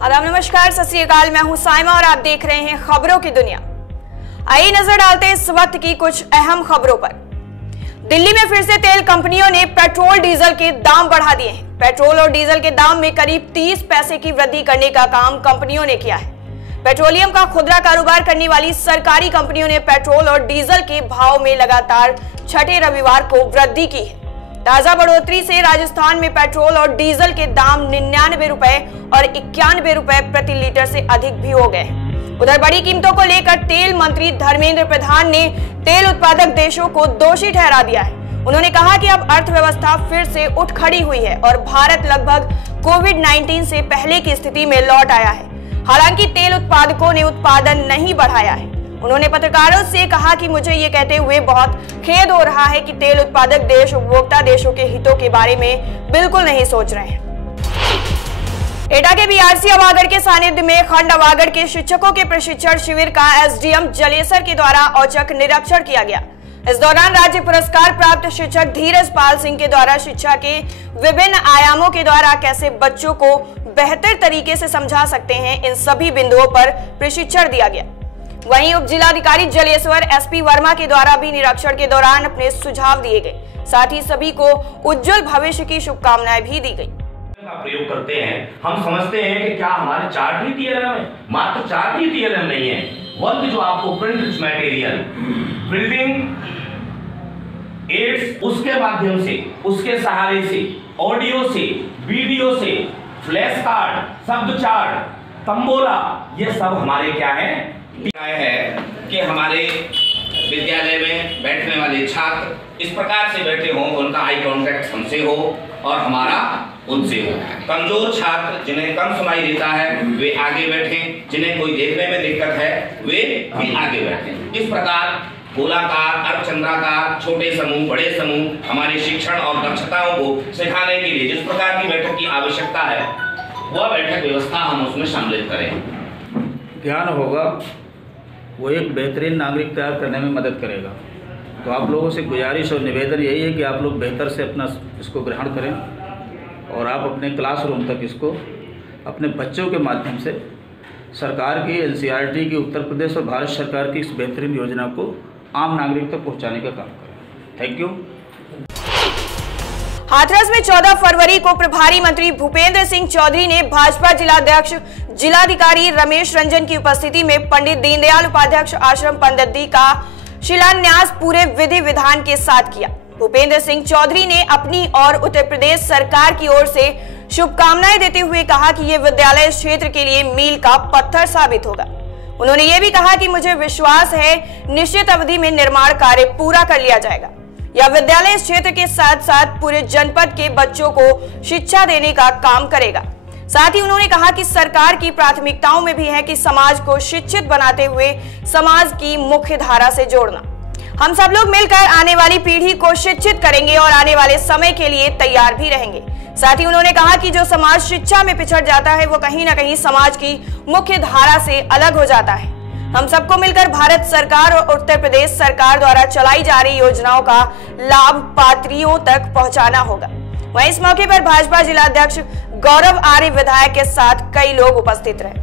आदाब, नमस्कार, सत श्री अकाल। मैं हूं साइमा और आप देख रहे हैं खबरों की दुनिया। आइए नजर डालते हैं इस वक्त की कुछ अहम खबरों पर। दिल्ली में फिर से तेल कंपनियों ने पेट्रोल डीजल के दाम बढ़ा दिए हैं। पेट्रोल और डीजल के दाम में करीब 30 पैसे की वृद्धि करने का काम कंपनियों ने किया है। पेट्रोलियम का खुदरा कारोबार करने वाली सरकारी कंपनियों ने पेट्रोल और डीजल के भाव में लगातार छठे रविवार को वृद्धि की है। ताजा बढ़ोतरी से राजस्थान में पेट्रोल और डीजल के दाम 99 रुपए और 91 रुपए प्रति लीटर से अधिक भी हो गए हैं। उधर बड़ी कीमतों को लेकर तेल मंत्री धर्मेंद्र प्रधान ने तेल उत्पादक देशों को दोषी ठहरा दिया है। उन्होंने कहा कि अब अर्थव्यवस्था फिर से उठ खड़ी हुई है और भारत लगभग कोविड-19 से पहले की स्थिति में लौट आया है। हालांकि तेल उत्पादकों ने उत्पादन नहीं बढ़ाया है। उन्होंने पत्रकारों से कहा कि मुझे ये कहते हुए बहुत खेद हो रहा है कि तेल उत्पादक देश उपभोक्ता देशों के हितों के बारे में बिल्कुल नहीं सोच रहे हैं। एटा के बीआरसी अवागढ़ के सानिध्य में खंड अवागढ़ के शिक्षकों के प्रशिक्षण शिविर का एसडीएम जलेसर के द्वारा औचक निरीक्षण किया गया। इस दौरान राज्य पुरस्कार प्राप्त शिक्षक धीरज पाल सिंह के द्वारा शिक्षा के विभिन्न आयामों के द्वारा कैसे बच्चों को बेहतर तरीके से समझा सकते हैं, इन सभी बिंदुओं पर प्रशिक्षण दिया गया। वहीं उप जिलाधिकारी जलेश्वर एसपी वर्मा के द्वारा भी निरीक्षण के दौरान अपने सुझाव दिए गए। साथ ही सभी को उज्जवल भविष्य की शुभकामनाएं भी दी गई। प्रयोग करते हैं, हम समझते हैं कि क्या हमारे 4 TLM है, मात्र 4 TLM नहीं है, बल्कि जो आपको print rich material, building aids, उसके माध्यम से, उसके सहारे से, ऑडियो से, वीडियो से, फ्लैश कार्ड, शब्द चार्ट, तंबोला, ये सब हमारे क्या है कि हमारे विद्यालय में बैठने वाले छात्र इस प्रकार से बैठे हों, उनका आई कांटेक्ट हमसे हो और हमारा उनसे हो। कमजोर छात्र जिन्हें कम सुनाई देता है वे आगे बैठें, जिन्हें कोई देखने में दिक्कत है वे भी आगे बैठें। इस प्रकार गोलाकार, अर्धचंद्राकार, छोटे समूह, बड़े समूह हमारे शिक्षण और दक्षताओं को सिखाने के लिए जिस प्रकार की बैठक की आवश्यकता है वह बैठक व्यवस्था हम उसमें सम्मिलित करें। ज्ञान होगा वो एक बेहतरीन नागरिक तैयार करने में मदद करेगा। तो आप लोगों से गुजारिश और निवेदन यही है कि आप लोग बेहतर से अपना इसको ग्रहण करें और आप अपने क्लासरूम तक इसको अपने बच्चों के माध्यम से सरकार की, एनसीईआरटी की, उत्तर प्रदेश और भारत सरकार की इस बेहतरीन योजना को आम नागरिक तक पहुँचाने का काम करें। Thank you. हाथरस में 14 फरवरी को प्रभारी मंत्री भूपेंद्र सिंह चौधरी ने भाजपा जिलाध्यक्ष जिलाधिकारी रमेश रंजन की उपस्थिति में पंडित दीनदयाल उपाध्याय आश्रम पद्धति का शिलान्यास पूरे विधि विधान के साथ किया। भूपेंद्र सिंह चौधरी ने अपनी और उत्तर प्रदेश सरकार की ओर से शुभकामनाएं देते हुए कहा कि ये विद्यालय इस क्षेत्र के लिए मील का पत्थर साबित होगा। उन्होंने ये भी कहा कि मुझे विश्वास है निश्चित अवधि में निर्माण कार्य पूरा कर लिया जाएगा। यह विद्यालय इस क्षेत्र के साथ साथ पूरे जनपद के बच्चों को शिक्षा देने का काम करेगा। साथ ही उन्होंने कहा कि सरकार की प्राथमिकताओं में भी है कि समाज को शिक्षित बनाते हुए समाज की मुख्य धारा से जोड़ना। हम सब लोग मिलकर आने वाली पीढ़ी को शिक्षित करेंगे और आने वाले समय के लिए तैयार भी रहेंगे। साथ ही उन्होंने कहा कि जो समाज शिक्षा में पिछड़ जाता है वो कहीं ना कहीं समाज की मुख्य धारा से अलग हो जाता है। हम सबको मिलकर भारत सरकार और उत्तर प्रदेश सरकार द्वारा चलाई जा रही योजनाओं का लाभ पात्रियों तक पहुंचाना होगा। वहीं इस मौके पर भाजपा जिलाध्यक्ष गौरव आर्य विधायक के साथ कई लोग उपस्थित रहे।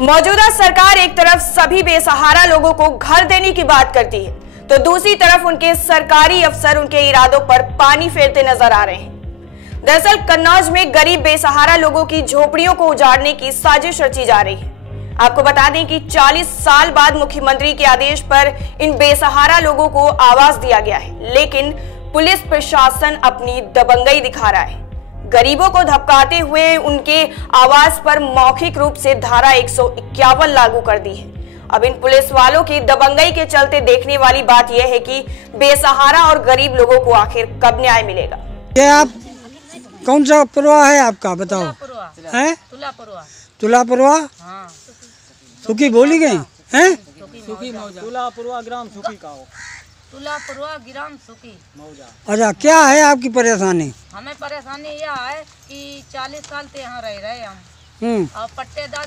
मौजूदा सरकार एक तरफ सभी बेसहारा लोगों को घर देने की बात करती है तो दूसरी तरफ उनके सरकारी अफसर उनके इरादों पर पानी फेरते नजर आ रहे हैं। दरअसल कन्नौज में गरीब बेसहारा लोगों की झोपड़ियों को उजाड़ने की साजिश रची जा रही है। आपको बता दें कि 40 साल बाद मुख्यमंत्री के आदेश पर इन बेसहारा लोगों को आवास दिया गया है, लेकिन पुलिस प्रशासन अपनी दबंगई दिखा रहा है। गरीबों को धमकाते हुए उनके आवास पर मौखिक रूप से धारा 151 लागू कर दी है। अब इन पुलिस वालों की दबंगई के चलते देखने वाली बात यह है कि बेसहारा और गरीब लोगों को आखिर कब न्याय मिलेगा। क्या आप कौन सा परवा है आपका बताओ? है तुलापुरवा? हाँ। सुखी बोली गई हैं? तुलापुरवा ग्राम सुखी का हो। तुलापुरवा ग्राम सुखी मौजा। अच्छा, क्या है आपकी परेशानी? हमें परेशानी यह है कि 40 साल से यहाँ रह रहे हम और पट्टेदार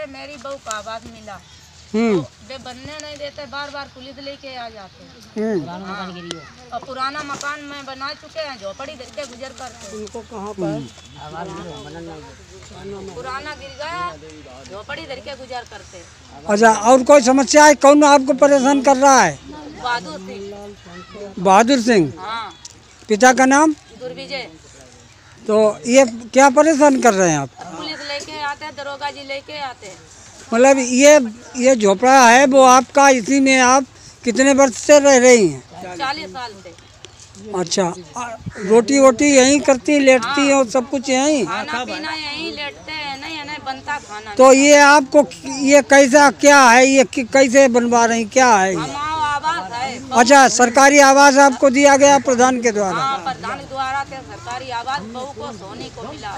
मेरी बहू का आवाज मिला वे बनने नहीं देते, बार बार पुलिस लेके आ जाते हैं। और पुराना मकान में बना चुके हैं, झोपड़ी देख के गुजर करते। उनको कहाँ पर पुराना गिर गया, झोपड़ी देख के गुजर करते। अच्छा, और कोई समस्या है? कौन आपको परेशान कर रहा है? बहादुर सिंह। बहादुर सिंह। हाँ। पिता का नाम? दुर्विजय। तो ये क्या परेशान कर रहे हैं आप? पुलिस लेके आते हैं, दरोगा जी लेके आते हैं। मतलब ये झोपड़ा है वो आपका, इसी में आप कितने वर्ष से रह रही हैं? 40 साल से। अच्छा, रोटी वोटी यहीं करती, लेटती हैं और सब कुछ यहीं? खाना पीना यहीं लेटते हैं, नहीं बनता खाना। तो ये आपको ये कैसा क्या है, ये कैसे बनवा रही, क्या है? आवास है। अच्छा, सरकारी आवास आपको दिया गया प्रधान के द्वारा? हाँ, प्रधान के द्वारा सरकारी आवास बहू को सोने को मिला।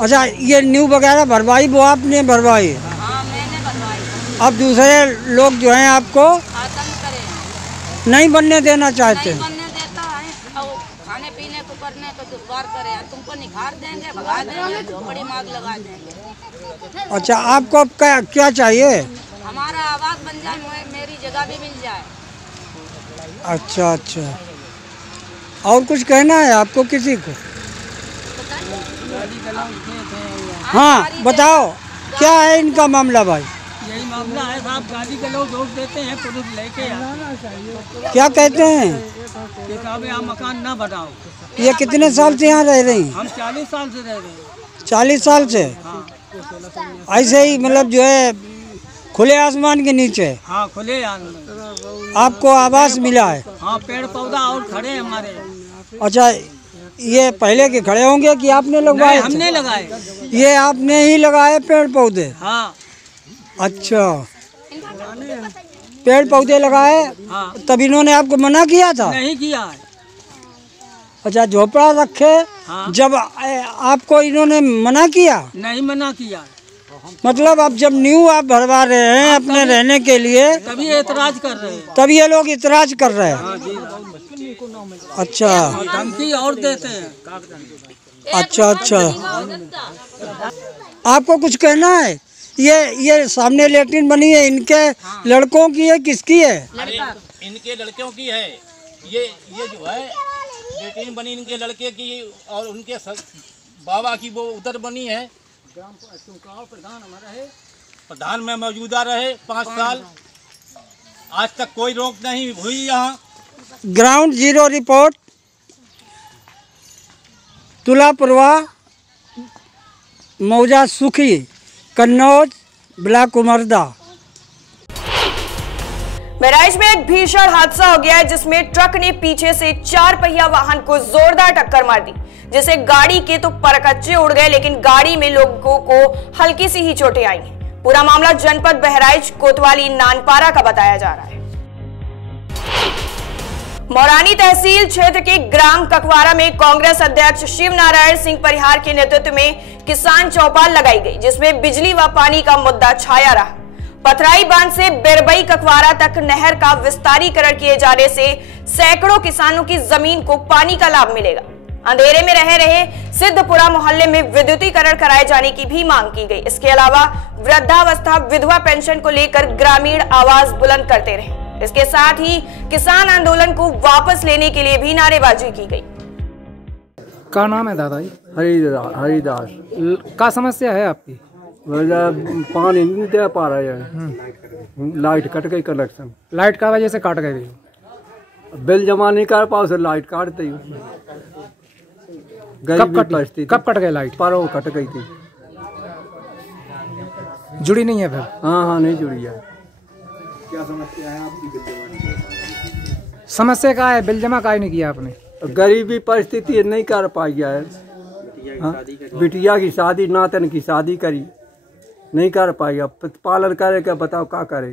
अच्छा, ये न्यू वगैरह भरवाई वो आपने भरवाई? हाँ, मैंने भरवाई। अब दूसरे लोग जो हैं आपको आतंक करे, नहीं बनने देना चाहते? नहीं बनने देता है, और खाने पीने को करने को दुश्वार करे, तुमको निखार देंगे, भगा देंगे, झोपड़ी मांग लगा देंगे। अच्छा, आपको अब क्या चाहिए? हमारा आवास बन जाए, मेरी जगह भी मिल जाए। अच्छा अच्छा, और कुछ कहना है आपको किसी को? हाँ बताओ, क्या है इनका मामला भाई? यही मामला है साहब, गाली के लोग रोक देते हैं, पुलिस लेके क्या कहते हैं? कि साहब यहाँ मकान ना बनाओ। ये कितने साल से यहाँ रह रही हैं? हम 40 साल से रह रहे हैं। 40 साल से? ऐसे ही मतलब जो है खुले आसमान के नीचे? हाँ, खुले आसमान। आपको आवास मिला है? हाँ, पेड़ पौधा और खड़े हमारे। अच्छा, ये पहले के खड़े होंगे कि आपने लगवाए? हमने लगाए। ये आपने ही लगाए पेड़ पौधे? हाँ। अच्छा, पेड़ पौधे लगाए? हाँ। तब इन्होंने आपको मना किया था? नहीं किया है। अच्छा, झोपड़ा रखे? हाँ। जब आपको इन्होंने मना किया? नहीं मना किया। मतलब अब जब न्यू आप भरवा रहे हैं अपने रहने के लिए, तभी एतराज कर रहे हैं। तब ये लोग इतराज कर रहे हैं? अच्छा, धमकी और देते हैं। अच्छा अच्छा, आपको कुछ कहना है? ये सामने लेटरिन बनी है, इनके लड़कों की है, किसकी है? इनके लड़कों की है। ये जो है लेटरिन बनी इनके लड़के की, और उनके बाबा की वो उधर बनी है। प्रधान हमारा है, प्रधान में मौजूदा रहे 5 साल, आज तक कोई रोक नहीं हुई। यहाँ ग्राउंड जीरो रिपोर्ट, तुलापुरवा, मौजा सुखी, कन्नौज, ब्लॉक उमरदा। बहराइच में एक भीषण हादसा हो गया है, जिसमें ट्रक ने पीछे से 4 पहिया वाहन को जोरदार टक्कर मार दी, जिससे गाड़ी के तो परकच्चे उड़ गए, लेकिन गाड़ी में लोगों को हल्की सी ही चोटें आई हैं। पूरा मामला जनपद बहराइच कोतवाली नानपारा का बताया जा रहा है। मौरानी तहसील क्षेत्र के ग्राम ककवारा में कांग्रेस अध्यक्ष शिव नारायण सिंह परिहार के नेतृत्व में किसान चौपाल लगाई गई, जिसमें बिजली व पानी का मुद्दा छाया रहा। पथराई बांध से बेरबई ककवारा तक नहर का विस्तारीकरण किए जाने से सैकड़ों किसानों की जमीन को पानी का लाभ मिलेगा। अंधेरे में रह रहे सिद्धपुरा मोहल्ले में विद्युतीकरण कराए जाने की भी मांग की गई। इसके अलावा वृद्धावस्था विधवा पेंशन को लेकर ग्रामीण आवाज बुलंद करते रहे। इसके साथ ही किसान आंदोलन को वापस लेने के लिए भी नारेबाजी की गई। क्या नाम है दादाजी? हरिदास। क्या समस्या है आपकी? पानी नहीं दे पा रहा है, लाइट कट गई, कनेक्शन लाइट का वजह से काट गई। बिल जमा नहीं कर पाओ, लाइट काटते ही। कब कट गई लाइट? परसों कट गई थी। जुड़ी नहीं है फिर? हाँ नहीं जुड़ी है। क्या समस्या है आपकी बिल जमा? समस्या क्या है? बिल जमा का नहीं किया आपने? गरीबी परिस्थिति नहीं कर पाई है। बिटिया की शादी, नातन की शादी करी, नहीं कर पाई। अब पालन करे क्या, बताओ क्या करे?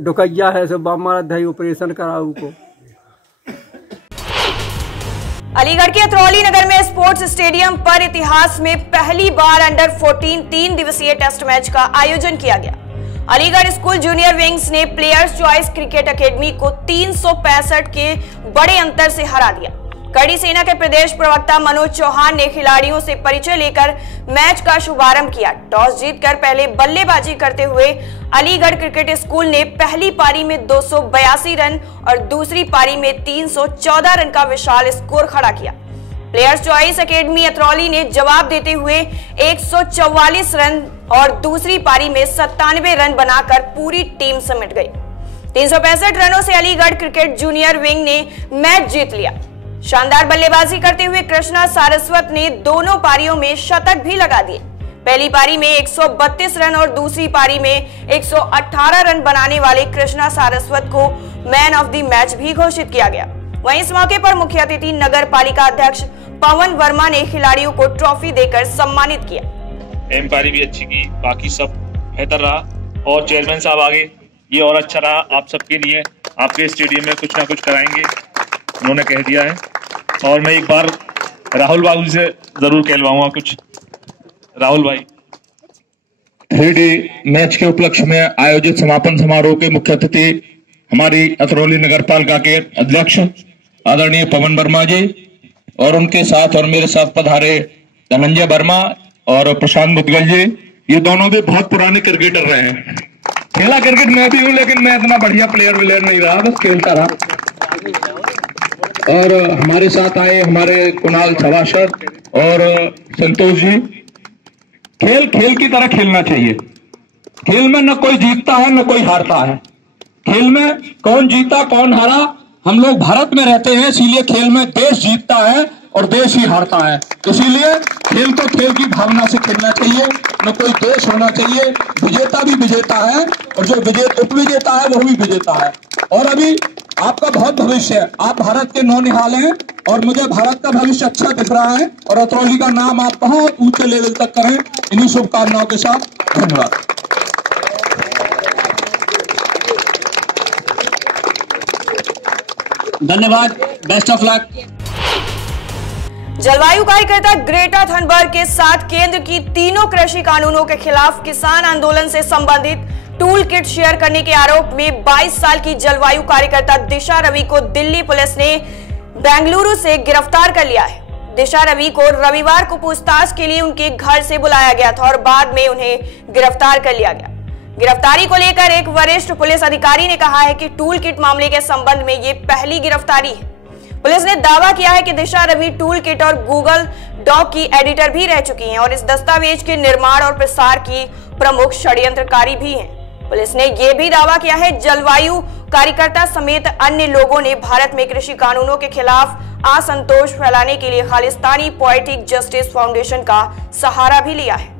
डुकैया है, सब हमारा दही ऑपरेशन कराऊ को। अलीगढ़ के अतरौली नगर में स्पोर्ट्स स्टेडियम पर इतिहास में पहली बार अंडर 14 3 दिवसीय टेस्ट मैच का आयोजन किया गया। अलीगढ़ स्कूल जूनियर विंग्स ने प्लेयर्स चॉइस क्रिकेट एकेडमी को 365 के बड़े अंतर से हरा दिया। कड़ी सेना के प्रदेश प्रवक्ता मनोज चौहान ने खिलाड़ियों से परिचय लेकर मैच का शुभारंभ किया। टॉस जीतकर पहले बल्लेबाजी करते हुए अलीगढ़ क्रिकेट स्कूल ने पहली पारी में 282 रन और दूसरी पारी में 314 रन का विशाल स्कोर खड़ा किया। प्लेयर्स चॉइस एकेडमी अतरौली ने जवाब देते हुए 144 रन और दूसरी पारी में 97 रन बनाकर पूरी टीम समेट गई। 365 रनों से अलीगढ़ क्रिकेट जूनियर विंग ने मैच जीत लिया। शानदार बल्लेबाजी करते हुए कृष्णा सारस्वत ने दोनों पारियों में शतक भी लगा दिए। पहली पारी में 132 रन और दूसरी पारी में 118 रन बनाने वाले कृष्णा सारस्वत को मैन ऑफ द मैच भी घोषित किया गया। वहीं इस मौके पर मुख्य अतिथि नगर पालिका अध्यक्ष पवन वर्मा ने खिलाड़ियों को ट्रॉफी देकर सम्मानित किया। एम्पायरी भी अच्छी की, बाकी सब बेहतर रहा और चेयरमैन साहब आगे ये और अच्छा रहा। आप सबके लिए आपके स्टेडियम में कुछ ना कुछ कराएंगे, उन्होंने कह दिया है। और मैं एक बार राहुल बाबू से जरूर कहलवाऊंगा कुछ। राहुल भाई, 3D मैच के उपलक्ष्य में आयोजित समापन समारोह के मुख्य अतिथि हमारी अतरौली नगर पालिका के अध्यक्ष आदरणीय पवन वर्मा जी और उनके साथ और मेरे साथ पधारे धनंजय वर्मा और प्रशांत मुदगल जी, ये दोनों भी बहुत पुराने क्रिकेटर रहे हैं। खेला क्रिकेट मैं भी हूँ, लेकिन मैं इतना बढ़िया प्लेयर नहीं रहा, बस खेलता रहा। और हमारे साथ आए हमारे कुणाल छवाशर और संतोष जी। खेल खेल की तरह खेलना चाहिए। खेल में न कोई जीतता है न कोई हारता है। खेल में कौन जीता कौन हारा, हम लोग भारत में रहते हैं, इसीलिए खेल में देश जीतता है और देश ही हारता है। इसीलिए खेल को खेल की भावना से खेलना चाहिए, न कोई देश होना चाहिए। विजेता भी विजेता है और जो उपविजेता है वो भी विजेता है। और अभी आपका बहुत भविष्य है, आप भारत के नौनिहाल हैं और मुझे भारत का भविष्य अच्छा दिख रहा है और अतरौली का नाम आप बहुत ऊंचे लेवल तक करें। इन्हीं शुभकामनाओं के साथ धन्यवाद। धन्यवाद, बेस्ट ऑफ लक। जलवायु कार्यकर्ता ग्रेटा थनबर्ग के साथ केंद्र की तीनों कृषि कानूनों के खिलाफ किसान आंदोलन से संबंधित टूल किट शेयर करने के आरोप में 22 साल की जलवायु कार्यकर्ता दिशा रवि को दिल्ली पुलिस ने बेंगलुरु से गिरफ्तार कर लिया है। दिशा रवि को रविवार को पूछताछ के लिए उनके घर से बुलाया गया था और बाद में उन्हें गिरफ्तार कर लिया गया। गिरफ्तारी को लेकर एक वरिष्ठ पुलिस अधिकारी ने कहा है कि टूल किट मामले के संबंध में ये पहली गिरफ्तारी है। पुलिस ने दावा किया है कि दिशा रवि टूल किट और गूगल डॉक की एडिटर भी रह चुकी हैं और इस दस्तावेज के निर्माण और प्रसार की प्रमुख षड्यंत्रकारी भी हैं। पुलिस ने यह भी दावा किया है जलवायु कार्यकर्ता समेत अन्य लोगों ने भारत में कृषि कानूनों के खिलाफ असंतोष फैलाने के लिए खालिस्तानी पोएटिक जस्टिस फाउंडेशन का सहारा भी लिया है।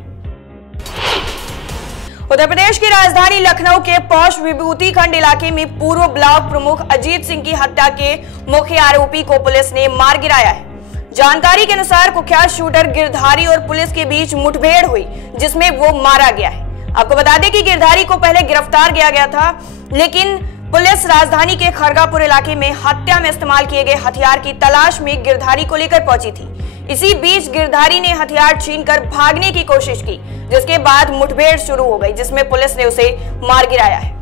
उत्तर प्रदेश की राजधानी लखनऊ के पौष विभूति खंड इलाके में पूर्व ब्लॉक प्रमुख अजीत सिंह की हत्या के मुख्य आरोपी को पुलिस ने मार गिराया है। जानकारी के अनुसार कुख्यात शूटर गिरधारी और पुलिस के बीच मुठभेड़ हुई जिसमें वो मारा गया है। आपको बता दें कि गिरधारी को पहले गिरफ्तार किया गया था, लेकिन पुलिस राजधानी के खरगापुर इलाके में हत्या में इस्तेमाल किए गए हथियार की तलाश में गिरधारी को लेकर पहुंची थी। इसी बीच गिरधारी ने हथियार छीनकर भागने की कोशिश की, जिसके बाद मुठभेड़ शुरू हो गई जिसमें पुलिस ने उसे मार गिराया है।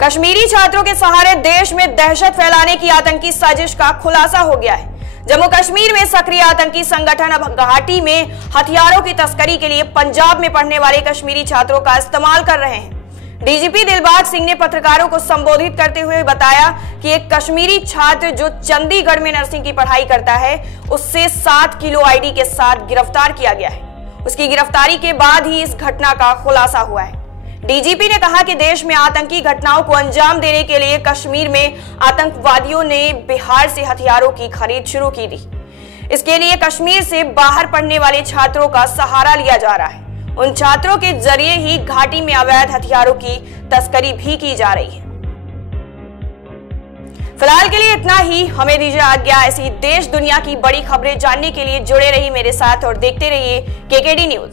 कश्मीरी छात्रों के सहारे देश में दहशत फैलाने की आतंकी साजिश का खुलासा हो गया है। जम्मू कश्मीर में सक्रिय आतंकी संगठन अब घाटी में हथियारों की तस्करी के लिए पंजाब में पढ़ने वाले कश्मीरी छात्रों का इस्तेमाल कर रहे हैं। डीजीपी दिलबाग सिंह ने पत्रकारों को संबोधित करते हुए बताया कि एक कश्मीरी छात्र जो चंडीगढ़ में नर्सिंग की पढ़ाई करता है उससे 7 किलो आईडी के साथ गिरफ्तार किया गया है। उसकी गिरफ्तारी के बाद ही इस घटना का खुलासा हुआ है। डीजीपी ने कहा कि देश में आतंकी घटनाओं को अंजाम देने के लिए कश्मीर में आतंकवादियों ने बिहार से हथियारों की खरीद शुरू की थी। इसके लिए कश्मीर से बाहर पढ़ने वाले छात्रों का सहारा लिया जा रहा है। उन छात्रों के जरिए ही घाटी में अवैध हथियारों की तस्करी भी की जा रही है। फिलहाल के लिए इतना ही, हमें दीजिए आज्ञा। ऐसी देश दुनिया की बड़ी खबरें जानने के लिए जुड़े रहिए मेरे साथ और देखते रहिए केकेडी न्यूज।